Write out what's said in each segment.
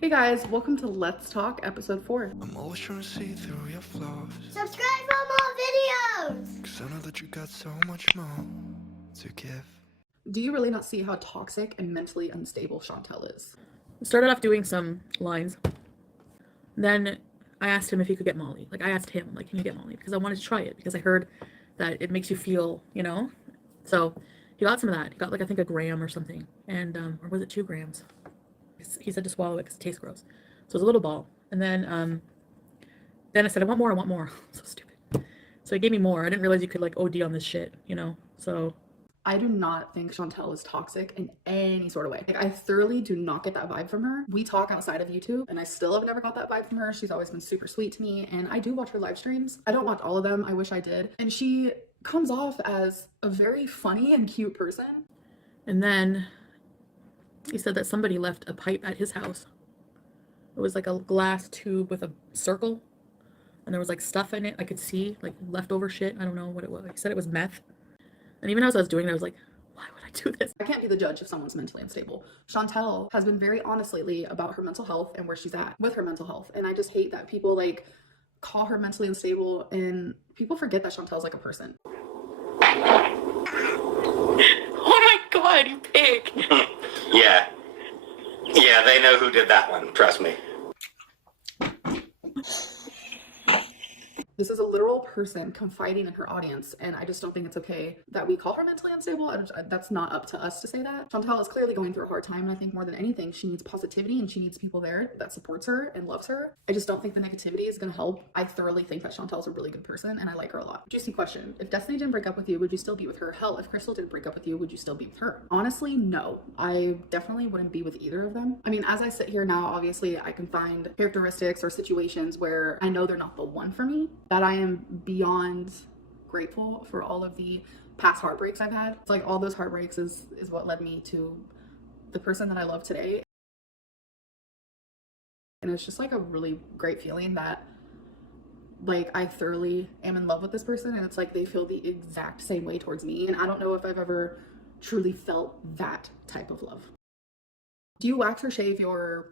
Hey guys, welcome to Let's Talk episode 4. I'm always trying to see through your flaws. Subscribe for more videos! Cause I know that you got so much more to give. Do you really not see how toxic and mentally unstable Chantel is? Started off doing some lines. Then I asked him if he could get Molly. I asked him, can you get Molly? Because I wanted to try it. Because I heard that it makes you feel, So he got some of that. He got I think a gram or something. And, or was it 2 grams? He said to swallow it because it tastes gross. So it was a little ball. And then I said, I want more. So stupid. So he gave me more. I didn't realize you could OD on this shit, So I do not think Chantel is toxic in any sort of way. I thoroughly do not get that vibe from her. We talk outside of YouTube and I still have never got that vibe from her. She's always been super sweet to me and I do watch her live streams. I don't watch all of them. I wish I did. And she comes off as a very funny and cute person. And then he said that somebody left a pipe at his house. It was a glass tube with a circle. And there was stuff in it. I could see leftover shit. I don't know what it was. He said it was meth. And even as I was doing it, I was like, why would I do this? I can't be the judge if someone's mentally unstable. Chantel has been very honest lately about her mental health and where she's at with her mental health. And I just hate that people call her mentally unstable and people forget that Chantel's a person. Oh my God, you pig. Yeah, they know who did that one, trust me. This is a literal person confiding in her audience, and I just don't think it's okay that we call her mentally unstable. That's not up to us to say that. Chantel is clearly going through a hard time, and I think more than anything, she needs positivity and she needs people there that supports her and loves her. I just don't think the negativity is going to help. I thoroughly think that Chantel's a really good person, and I like her a lot. Juicy question. If Destiny didn't break up with you, would you still be with her? Hell, if Crystal didn't break up with you, would you still be with her? Honestly, no. I definitely wouldn't be with either of them. I mean, as I sit here now, obviously, I can find characteristics or situations where I know they're not the one for me, that I am beyond grateful for all of the past heartbreaks I've had. It's all those heartbreaks is what led me to the person that I love today. And it's just a really great feeling that I thoroughly am in love with this person, and it's they feel the exact same way towards me. And I don't know if I've ever truly felt that type of love. Do you wax or shave your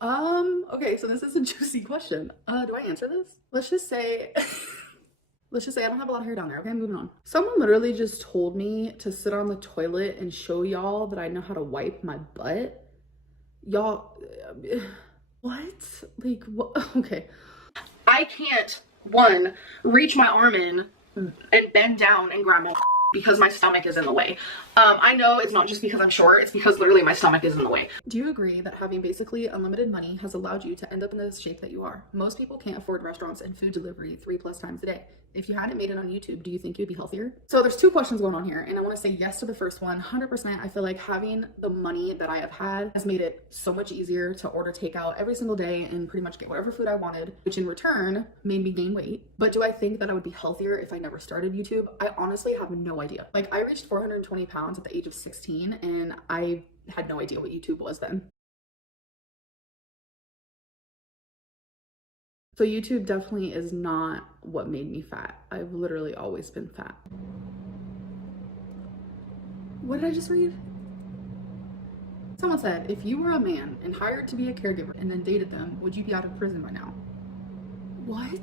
okay, so this is a juicy question. Do I answer this? Let's just say I don't have a lot of hair down there. Okay, moving on. Someone literally just told me to sit on the toilet and show y'all that I know how to wipe my butt. Y'all, what? What? Okay. I can't, one, reach my arm in and bend down and grab my because my stomach is in the way. I know it's not just because I'm short, it's because literally my stomach is in the way. Do you agree that having basically unlimited money has allowed you to end up in the shape that you are? Most people can't afford restaurants and food delivery 3+ times a day. If you hadn't made it on YouTube, do you think you'd be healthier? So there's 2 questions going on here, and I want to say yes to the first one. 100%, I feel like having the money that I have had has made it so much easier to order takeout every single day and pretty much get whatever food I wanted, which in return made me gain weight. But do I think that I would be healthier if I never started YouTube? I honestly have no idea. I reached 420 pounds at the age of 16, and I had no idea what YouTube was then. So YouTube definitely is not what made me fat. I've literally always been fat. What did I just read? Someone said, if you were a man and hired to be a caregiver and then dated them, would you be out of prison by now? What?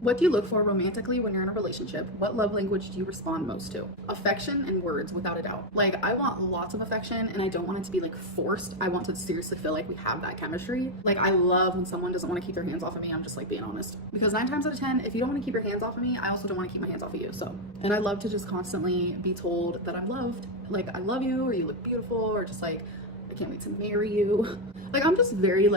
What do you look for romantically when you're in a relationship? What love language do you respond most to? Affection and words, without a doubt. I want lots of affection, and I don't want it to be forced. I want to seriously feel like we have that chemistry. I love when someone doesn't want to keep their hands off of me. I'm just being honest. Because 9 times out of 10, if you don't want to keep your hands off of me, I also don't want to keep my hands off of you. So, and I love to just constantly be told that I'm loved. I love you, or you look beautiful, or just I can't wait to marry you. I'm just very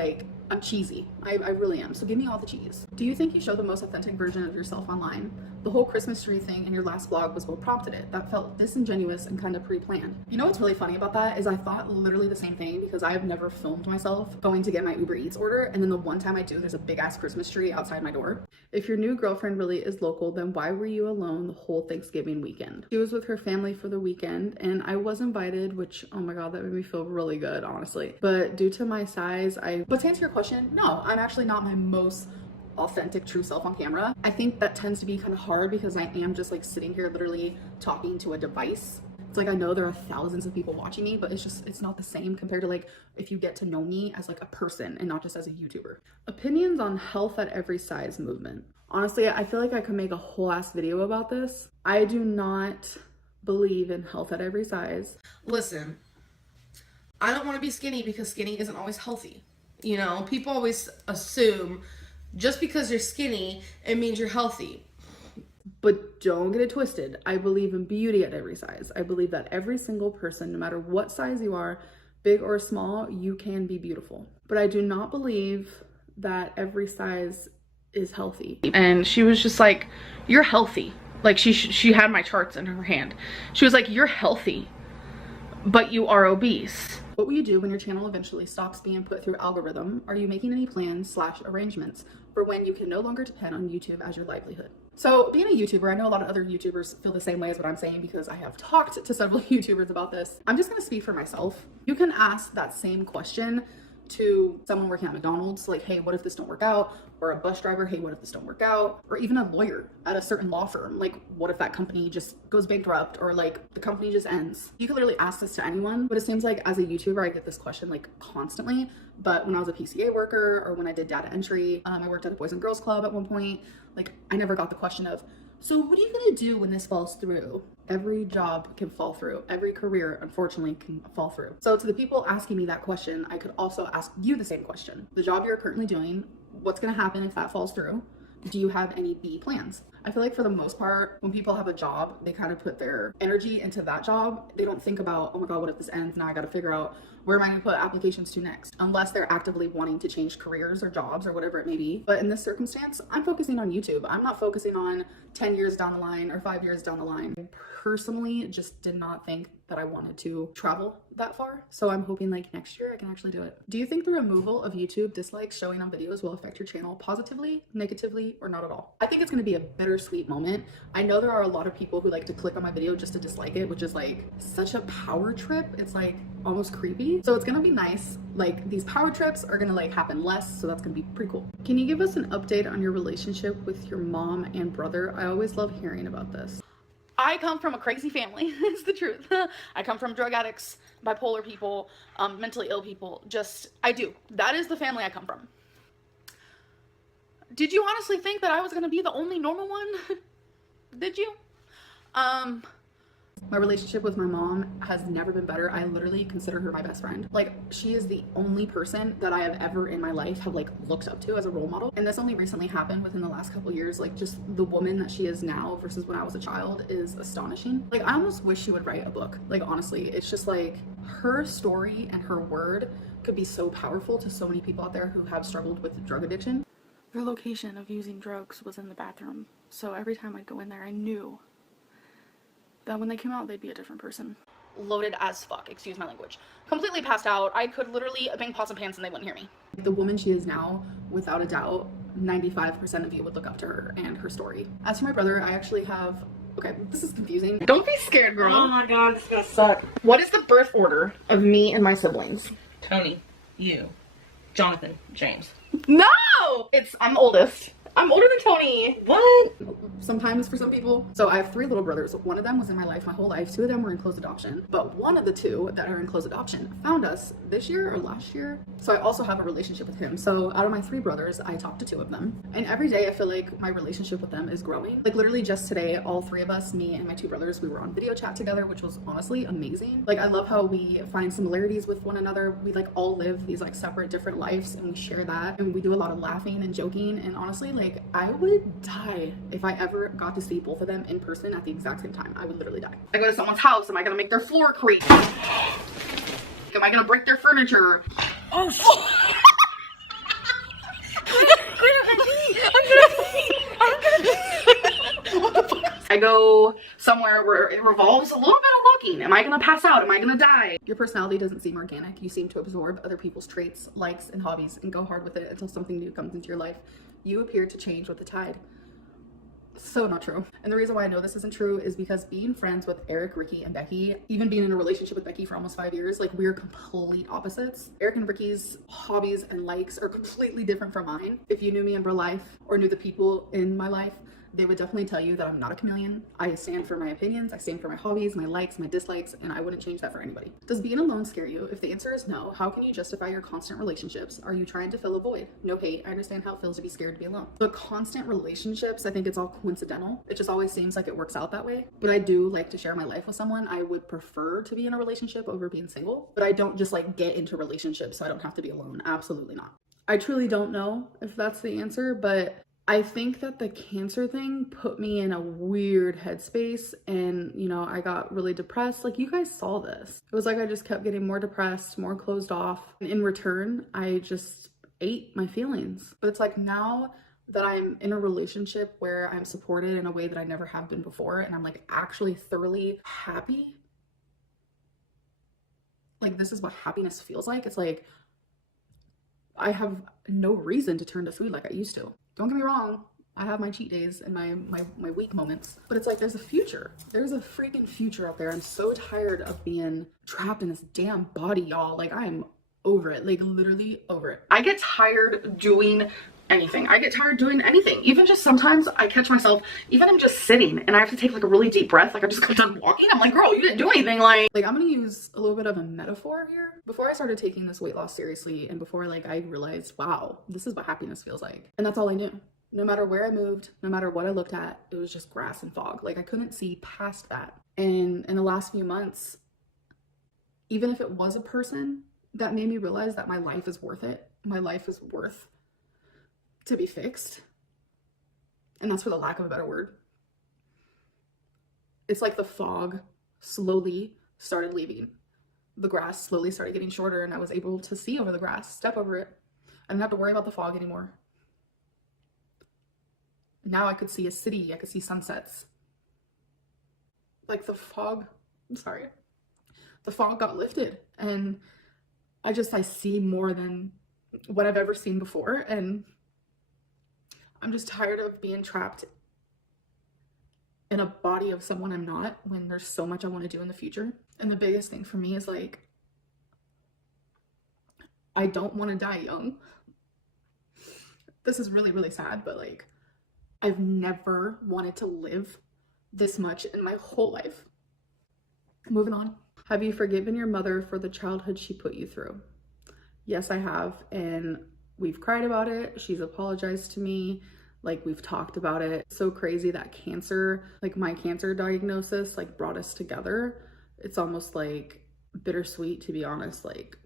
I'm cheesy. I really am. So give me all the cheese. Do you think you show the most authentic version of yourself online? The whole Christmas tree thing in your last vlog was what prompted it. That felt disingenuous and kind of pre-planned. You know what's really funny about that is I thought literally the same thing because I have never filmed myself going to get my Uber Eats order, and then the one time I do, there's a big ass Christmas tree outside my door. If your new girlfriend really is local, then why were you alone the whole Thanksgiving weekend? She was with her family for the weekend and I was invited, which, oh my God, that made me feel really good, honestly. But due to my size, but to answer your question, no, I'm actually not my most authentic true self on camera. I think that tends to be kind of hard because I am just sitting here literally talking to a device It's like I know there are thousands of people watching me, but it's not the same compared to like if you get to know me as like a person and not just as a YouTuber. Opinions on health at every size movement. Honestly, I feel like I could make a whole ass video about this. I do not believe in health at every size. Listen, I don't want to be skinny because skinny isn't always healthy. You know, people always assume just because you're skinny, it means you're healthy. But don't get it twisted. I believe in beauty at every size. I believe that every single person, no matter what size you are, big or small, you can be beautiful. But I do not believe that every size is healthy. And she was just like, you're healthy. Like she had my charts in her hand. She was like, you're healthy, but you are obese. What will you do when your channel eventually stops being put through algorithm? Are you making any plans / arrangements for when you can no longer depend on YouTube as your livelihood? So being a YouTuber, I know a lot of other YouTubers feel the same way as what I'm saying because I have talked to several YouTubers about this. I'm just gonna speak for myself. You can ask that same question to someone working at McDonald's, like, hey, what if this don't work out? Or a bus driver, hey, what if this don't work out? Or even a lawyer at a certain law firm, like, what if that company just goes bankrupt or like the company just ends? You can literally ask this to anyone, but it seems like as a YouTuber, I get this question like constantly. But when I was a PCA worker or when I did data entry, I worked at a Boys and Girls Club at one point, like I never got the question of, so what are you gonna do when this falls through? Every job can fall through. Every career, unfortunately, can fall through. So to the people asking me that question, I could also ask you the same question. The job you're currently doing, what's gonna happen if that falls through? Do you have any B plans? I feel like for the most part, when people have a job, they kind of put their energy into that job. They don't think about, oh my God, what if this ends? Now I gotta figure out where am I gonna put applications to next? Unless they're actively wanting to change careers or jobs or whatever it may be. But in this circumstance, I'm focusing on YouTube. I'm not focusing on 10 years down the line or 5 years down the line. I personally just did not think that I wanted to travel that far. So I'm hoping like next year I can actually do it. Do you think the removal of YouTube dislikes showing on videos will affect your channel positively, negatively, or not at all? I think it's gonna be a bittersweet moment. I know there are a lot of people who like to click on my video just to dislike it, which is like such a power trip. It's like almost creepy. So it's gonna be nice. Like these power trips are gonna like happen less, so that's gonna be pretty cool. Can you give us an update on your relationship with your mom and brother? I always love hearing about this. I come from a crazy family. It's the truth. I come from drug addicts, bipolar people, mentally ill people. I do. That is the family I come from. Did you honestly think that I was gonna be the only normal one? Did you? My relationship with my mom has never been better. I literally consider her my best friend. Like, she is the only person that I have ever in my life have like looked up to as a role model. And this only recently happened within the last couple years. Like, just the woman that she is now versus when I was a child is astonishing. Like, I almost wish she would write a book. Like, honestly, it's just like her story and her word could be so powerful to so many people out there who have struggled with drug addiction. Their location of using drugs was in the bathroom. So every time I'd go in there, I knew that when they came out, they'd be a different person. Loaded as fuck, excuse my language. Completely passed out. I could literally bang pots and pans and they wouldn't hear me. The woman she is now, without a doubt, 95% of you would look up to her and her story. As for my brother, I actually have, okay, this is confusing. Don't be scared, girl. Oh my God, this is gonna suck. What is the birth order of me and my siblings? Tony, you, Jonathan, James. No! I'm the oldest. I'm older than Tony. What? Sometimes for some people. So I have 3 little brothers. One of them was in my life my whole life. 2 of them were in closed adoption. But one of the 2 that are in closed adoption found us this year or last year. So I also have a relationship with him. So out of my 3 brothers, I talk to 2 of them. And every day I feel like my relationship with them is growing. Like literally just today, all 3 of us, me and my 2 brothers, we were on video chat together, which was honestly amazing. Like I love how we find similarities with one another. We like all live these like separate different lives and we share that. And we do a lot of laughing and joking. And honestly, like I would die if I ever got to see both of them in person at the exact same time. I would literally die. I go to someone's house, am I gonna make their floor creak? Am I gonna break their furniture? Oh shit! What the fuck? I go somewhere where it revolves a little bit of looking. Am I gonna pass out? Am I gonna die? Your personality doesn't seem organic. You seem to absorb other people's traits, likes, and hobbies and go hard with it until something new comes into your life. You appear to change with the tide. So not true. And the reason why I know this isn't true is because being friends with Eric, Ricky, and Becky, even being in a relationship with Becky for almost 5 years, like we're complete opposites. Eric and Ricky's hobbies and likes are completely different from mine. If you knew me in real life or knew the people in my life, they would definitely tell you that I'm not a chameleon. I stand for my opinions, I stand for my hobbies, my likes, my dislikes, and I wouldn't change that for anybody. Does being alone scare you? If the answer is no, how can you justify your constant relationships? Are you trying to fill a void? No hate, I understand how it feels to be scared to be alone. But constant relationships, I think it's all coincidental. It just always seems like it works out that way. But I do like to share my life with someone. I would prefer to be in a relationship over being single, but I don't just like get into relationships so I don't have to be alone. Absolutely not. I truly don't know if that's the answer, but I think that the cancer thing put me in a weird headspace and, you know, I got really depressed. Like, you guys saw this. It was like I just kept getting more depressed, more closed off. And in return, I just ate my feelings. But it's like now that I'm in a relationship where I'm supported in a way that I never have been before and I'm like actually thoroughly happy. Like, this is what happiness feels like. It's like I have no reason to turn to food like I used to. Don't get me wrong, I have my cheat days and my weak moments, but it's like there's a future. There's a freaking future out there. I'm so tired of being trapped in this damn body, y'all. Like, I'm over it, like literally over it. I get tired doing anything. I get tired doing anything. Even just sometimes I catch myself, even I'm just sitting and I have to take like a really deep breath. Like I just got done walking. I'm like, girl, you didn't do anything. Like I'm gonna use a little bit of a metaphor here. Before I started taking this weight loss seriously and before like I realized, wow, this is what happiness feels like. And that's all I knew. No matter where I moved, no matter what I looked at, it was just grass and fog. Like I couldn't see past that. And in the last few months, even if it was a person, that made me realize that my life is worth it. My life is worth to be fixed. And that's for the lack of a better word. It's like the fog slowly started leaving. The grass slowly started getting shorter and I was able to see over the grass, step over it. I didn't have to worry about the fog anymore. Now I could see a city, I could see sunsets. Like the fog got lifted and I see more than what I've ever seen before. And I'm just tired of being trapped in a body of someone I'm not when there's so much I want to do in the future. And the biggest thing for me is like, I don't want to die young. This is really, really sad, but like, I've never wanted to live this much in my whole life. Moving on. Have you forgiven your mother for the childhood she put you through? Yes, I have. And we've cried about it. She's apologized to me. Like, we've talked about it. It's so crazy that cancer, like my cancer diagnosis, like brought us together. It's almost like bittersweet, to be honest. Like,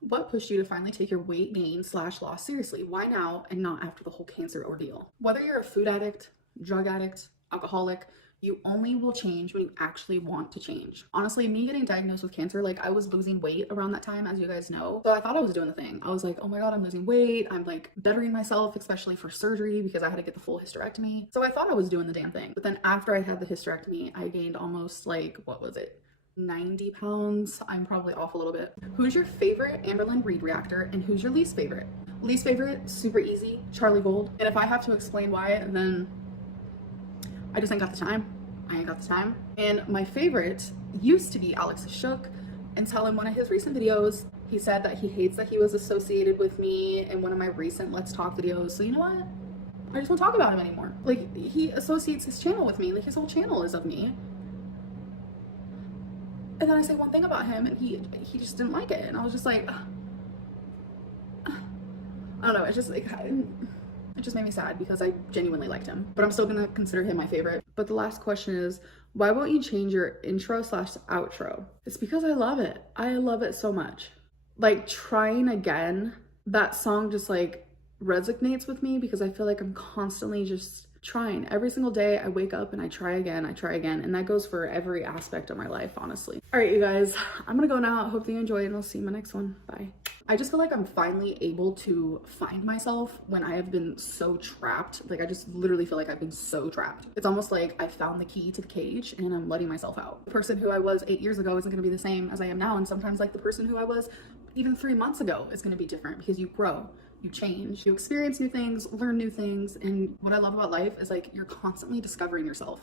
what pushed you to finally take your weight gain / loss seriously? Why now and not after the whole cancer ordeal? Whether you're a food addict, drug addict, alcoholic, you only will change when you actually want to change. Honestly, me getting diagnosed with cancer, like I was losing weight around that time, as you guys know. So I thought I was doing the thing. I was like, oh my God, I'm losing weight. I'm like bettering myself, especially for surgery because I had to get the full hysterectomy. So I thought I was doing the damn thing. But then after I had the hysterectomy, I gained almost like, what was it? 90 pounds. I'm probably off a little bit. Who's your favorite Amberlynn Reid reactor and who's your least favorite? Least favorite, super easy, Charlie Gold. And if I have to explain why, then I just ain't got the time. I ain't got the time. And my favorite used to be Alex Shook until in one of his recent videos, he said that he hates that he was associated with me in one of my recent Let's Talk videos. So you know what? I just won't talk about him anymore. Like, he associates his channel with me. Like, his whole channel is of me. And then I say one thing about him and he just didn't like it. And I was just like, I don't know. It's just like, it just made me sad because I genuinely liked him. But I'm still gonna consider him my favorite. But the last question is, why won't you change your intro / outro? It's because I love it. I love it so much. Like, Trying Again, that song just like resonates with me because I feel like I'm constantly just trying. Every single day I wake up and I try again, and that goes for every aspect of my life, honestly. All right, you guys, I'm gonna go now. I hope you enjoy and I'll see you in my next one. Bye. I just feel like I'm finally able to find myself when I have been so trapped. Like, I just literally feel like I've been so trapped. It's almost like I found the key to the cage and I'm letting myself out. The person who I was 8 years ago isn't gonna be the same as I am now. And sometimes like the person who I was even 3 months ago is gonna be different because you grow. you change, you experience new things, learn new things. And what I love about life is like you're constantly discovering yourself.